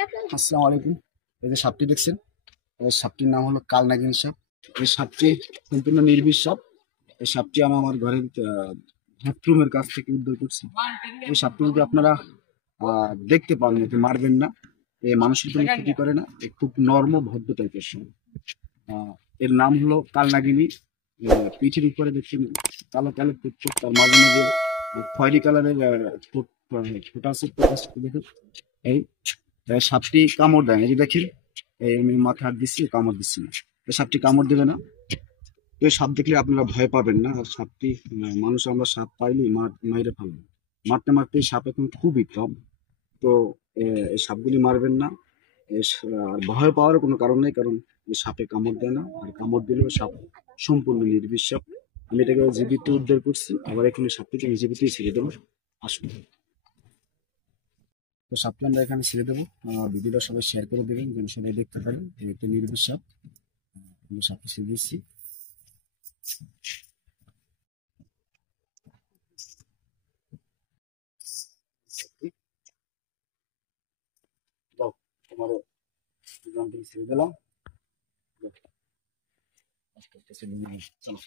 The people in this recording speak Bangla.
আসসালামু আলাইকুম। এই যে সাপটি দেখছেন, এই সাপটির নাম হলো কালনাগিন সাপ। এই সাপটি সম্পূর্ণ নির্বিষ সাপ। এই সাপটি আমি আমার ঘরের বাথরুমের কাছ থেকে উদ্ধার করছি। এই সাপটি যদি আপনারা দেখতে পান, একে মারবেন না। এ মানুষের কোনো ক্ষতি করে না। এ খুব নর্ম ভদ্র টাইপের সাপ। এর নাম হলো কালনাগিনী। পিঠের উপরে দেখছেন কালো কালো ঠোঁট, তার মাঝে মাঝে খয়েরি কালারের ঠোঁট আছে। দেখুন এই সাপটি কামড় দেয় না, এই যে দেখেন এই আমি মাথায় হাত দিচ্ছি, কামড় দিচ্ছি না। এই সাপটি কামড় দেবে না। তো এই সাপ দেখলে আপনারা ভয় পাবেন না। আর সাপটি মানুষ আমরা সাপ পাইলে মাইরে ফেলবো। মারতে মারতে এই সাপ এখন খুবই কম। তো এই সাপগুলি মারবেন না। আর ভয় পাওয়ার কোনো কারণ নেই, কারণ এই সাপে কামড় দেয় না। আর কামড় দিলেও সাপ সম্পূর্ণ নির্বিষ সাপ। আমি এটাকে জীবিত উদ্ধার করছি, আবার এখানে সাপটিকে আমি জীবিতই ছেড়ে দেবো। আসুন, তো সাপটি আমরা এখানে ছেড়ে দেবো। ভিডিওটা সবাই শেয়ার করে দেবেন যেন সবাই দেখতে পারে। এই একটা নির্বিষ সাপ। আমরা সাপটি ছেড়ে দিচ্ছি। দাও, তোমার ছেড়ে দিলাম। আস্তে আস্তে ছেড়ে দিলাম। চলো।